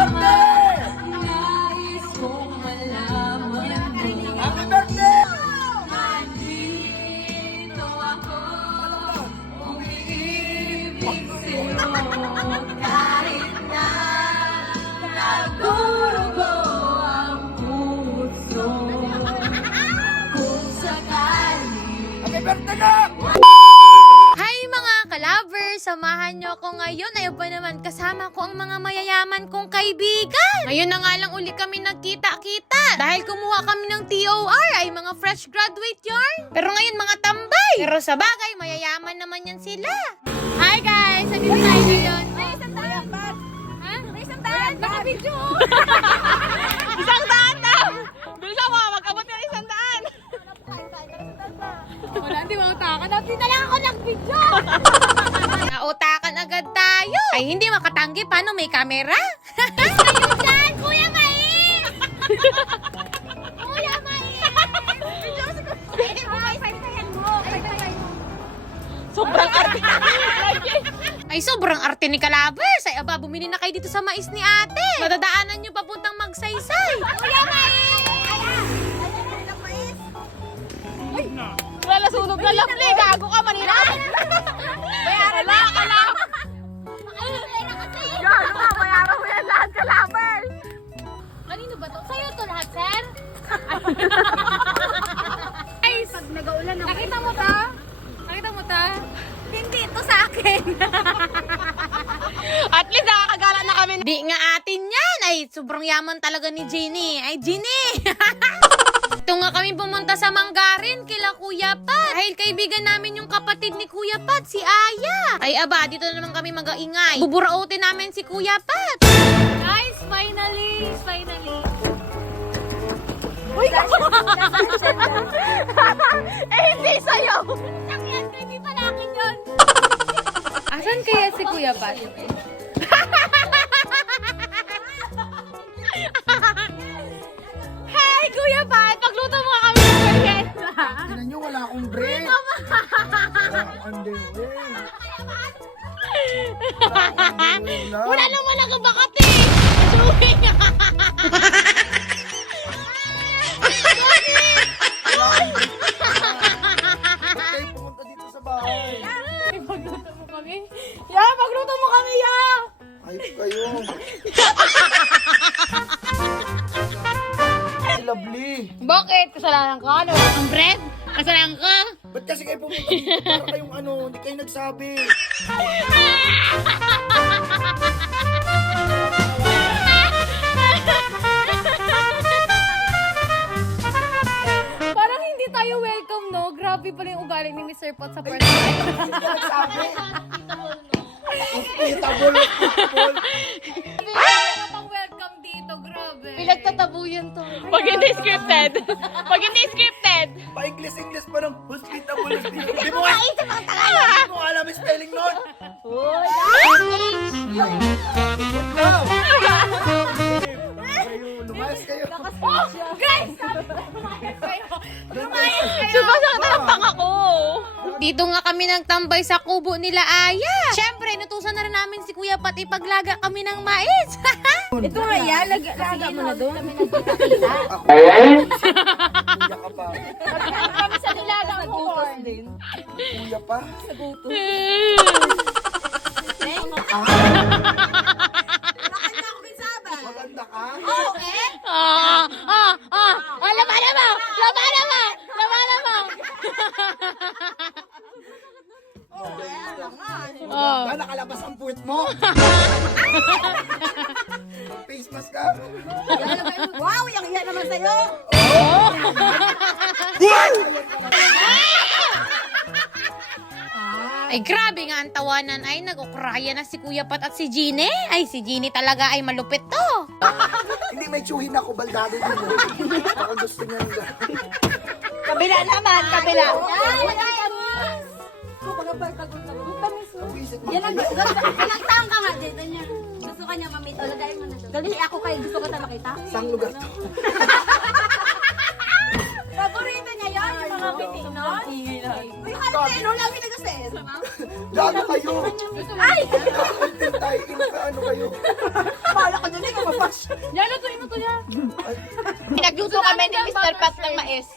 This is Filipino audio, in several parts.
birthday! Nais kong malaman Happy birthday! Nandito ako umiibig sa'yo kahit na nagdurugo ang puso kung sakali. Happy birthday na! Hi mga ka-lovers! Samahan nyo ako ngayon. Ayaw pa naman kasama ko ang mga mayayaman kong kaibigan. Ngayon na nga lang uli kami nagkita-kita. Dahil kumuha kami ng TOR ay mga fresh graduate yarn. Pero ngayon mga tambay. Pero sa bagay, mayayaman naman yan sila. Hi guys! Andito tayo ngayon. May isang daan! Ha? May isang daan! Naka-video! Isang daan daw! Bisa mo, mag-abot na isang daan! Wala, hindi mga taka. Natin na lang ako nag-video! Nautakan agad tayo! Ay, hindi makatanggi. Paano may camera? Ayun dyan! Kuya Mais! Kuya Mais! Video ko si Kuya Mais! Pagpayan mo! Sobrang arte Ay, sobrang arte ni Kalabers! Ay, aba, bumili na kayo dito sa mais ni ate! Madadaanan nyo papuntang magsaysay! Kuya Mais! Wala, sunog na lapli. Gago ka, Manila. Bayaran na. Wala ka lang. Gago ka, bayaran mo yan lahat, Kalabers. Kanino ba to? Sa'yo to lahat, sir? Guys, pag nag-aulan ako. Nakita mo ta? Nakita mo ta? Hindi, to sa akin. At least nakakagala na kami. Di nga atin yan. Ay, sobrang yaman talaga ni Jenny. Ay, Jenny. Ito nga kami pumunta sa Manggarin kila Kuya Pat. Dahil kaibigan namin yung kapatid ni Kuya Pat, si Aya. Ay aba, dito na naman kami mag-aingay. Buburautin namin si Kuya Pat. Guys, finally. Uy, eh, hindi sa'yo. Sakyan ko, hindi pala akin yun. Asan kaya si Kuya Pat? Hey, Kuya Pat! Pagluto mo kami ng merienda! Tingnan nyo, wala akong break. Wala akong underwear. Wala naman nagabakat eh! Suwi nga! Ba't kayo pumunta dito sa bahay? Pagluto mo kami? Ya! Pagluto mo kami, ya! Ayos kayo. Ay, lovely. Bakit? Kasalanan ka? Ano? Ang bread? Kasalanan ka? Ba't kasi kayo pumunta dito? Para kayong ano, hindi kayo nagsabi. Parang hindi tayo welcome, no? Grabe pala yung ugali ni Mr. Pot sa person. Hindi ka nagsabi. Hospitable. Pang welcome dito, grabe. Pinagtatabuyan to. Pag hindi scripted. Pag hindi scripted. Pa-English pa ng hospitable. Hindi mo nga Hindi mo alam yung spelling nun. Kayo, lumayas kayo. Guys! Sumasakta ng panga ko. Dito nga kami nagtambay sa kubo nila Aya. Siyempre, inutusan na rin namin si Kuya Pat ipaglaga kami ng mais. Ito nga yan, laga mo na doon. Ako. Kuya ka pa. Kami sa nilaga mo corn din. Kuya pa. Maganda ka? Labanan mo! Labanan mo! Labanan mo! Maganda, nakalabas ang puwit mo. Face mask ka. Wow, yung iya naman sa'yo. Ay, grabe nga ang tawanan. Ay, nag-ukraya na si Kuya Pat at si Jeannie. Ay, si Jeannie talaga ay malupit to. Hindi, may tsuhin ako. Baldado din. Baka gusto niya nila. Kabila naman, kabila. Yan ang gusto. Ilang taong ka nga dito niya. Gusto ka niya mamito. Lagayin mo na doon. Dali ako kayo. Gusto ko na makita. Saan lugar to? Paborito niya yun. Yung mga Uy, Harte, no lagi nag-assess. Gago kayo. Ay! Content tayo. Ano kayo? Bala ka dyan, ikaw mapas. Pinagluto kami ni Mr. Pat ng mais.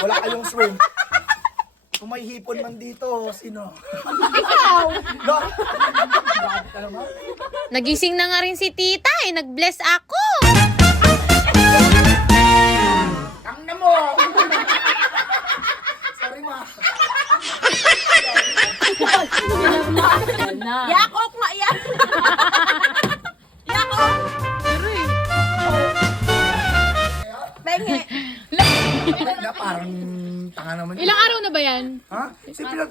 Wala kayong swim. Kung may hipon man dito, sino? Ikaw! No? Grabe ka naman. Nagising na nga rin si tita eh. Nag-bless ako. Ang na mo! Sorry ma. Yakok nga yan! Yakok! Penge! Na parang tanga naman. Ilang araw na ba yan? Ha? Simple lang.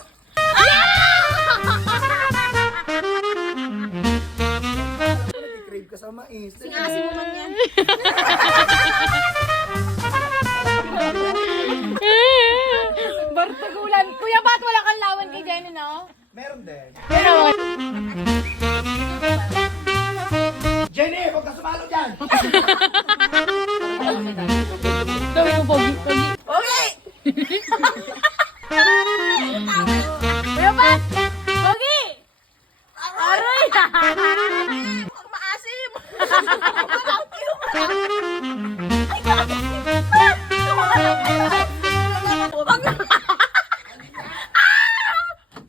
Crave ka sa mais. Singasin mo man yan. Bartagulan. Kuya, ba't wala kang lawan kay Jenny, no? Meron din. Pero, Jenny, huwag ka sumalo dyan! gawin mo, Pogi. Pogi. Okay! Kuya, ba't? Pogi! Aroy! Ang maasim! Ay, bakit?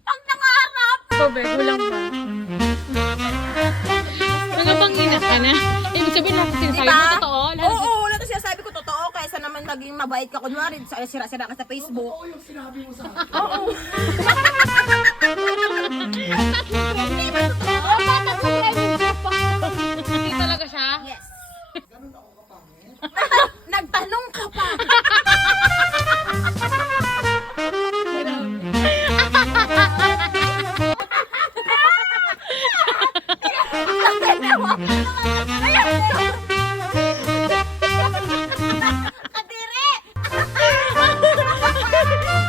Pag nangarap! Kobe, gulang ba? Nangabanginas ka na? Ibig sabihin lahat sinasabi mo totoo? Oo, wala to sinasabi ko totoo. Kaysa naman naging mabait ka. Kunwari, sira-sira ka sa Facebook. Oo, yung sinabi mo sa akin. Oo. Hindi talaga siya? Yes. Nagtanong ka pa. Kadiri!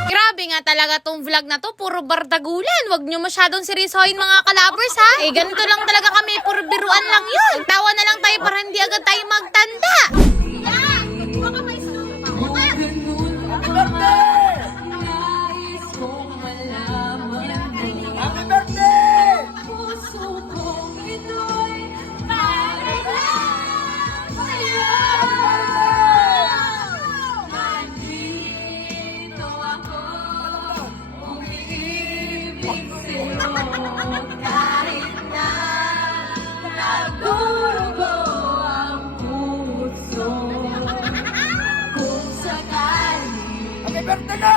Grabe nga talaga tong vlog na to, puro bardagulan. Huwag nyo masyadong seryosohin mga kalabers ha. Eh ganito lang talaga kami, puro biruan lang yun. Tawa na lang tayo para hindi agad tayo magtanda. Baka may suka. Happy birthday! Happy birthday! Happy birthday na!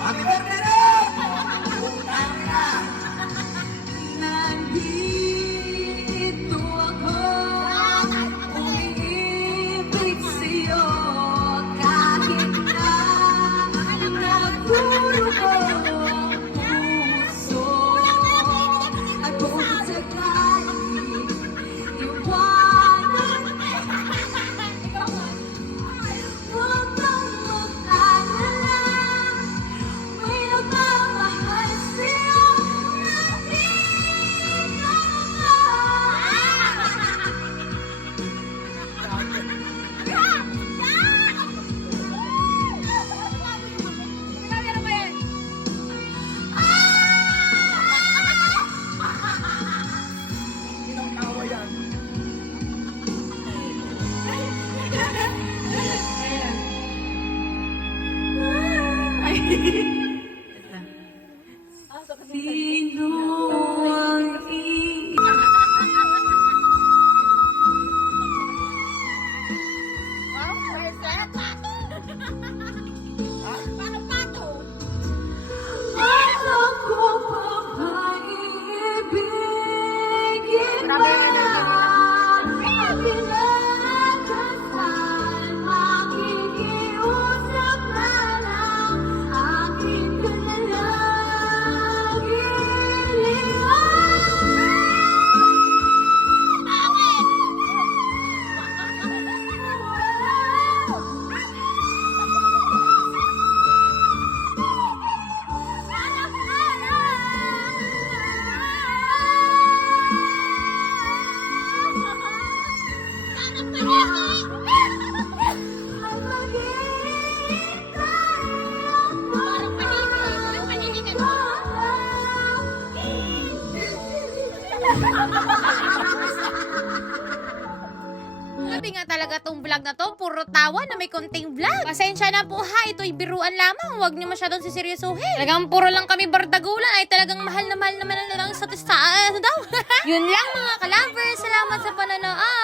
Happy birthday na! Inang tawa yan. Makikiusap na lang aking Grabe nga talaga tong vlog na to. Puro tawa na may konting vlog. Pasensya na po ha. Ito'y biruan lamang. Huwag niyo masyadong siseryosohin. Talagang puro lang kami bardagulan. Ay talagang mahal naman naman lang sa daw. Yun lang mga ka-lovers. Salamat sa panonood.